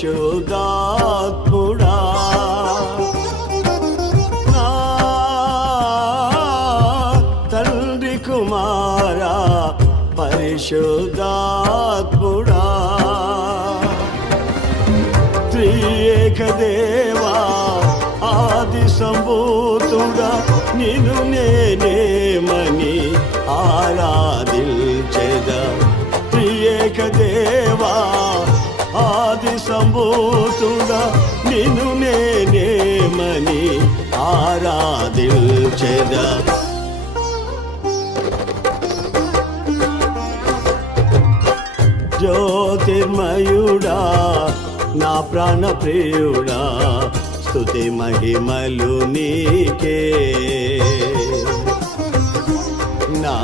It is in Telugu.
పరిశుద్ధాత్ముడా నా తండ్రి కుమారా పరిశుద్ధాత్ముడా త్రియేక దేవా ఆది సంభూతుడా నిన్ను నేనేమని ఆరాధించెదా త్రియేక దేవా ఆది సంభూతుడా నిన్ను నేనేమని ఆరాధించెదా జ్యోతిర్మయుడా నా ప్రాణ ప్రియుడా స్తుతి మహిమలు నీకే నా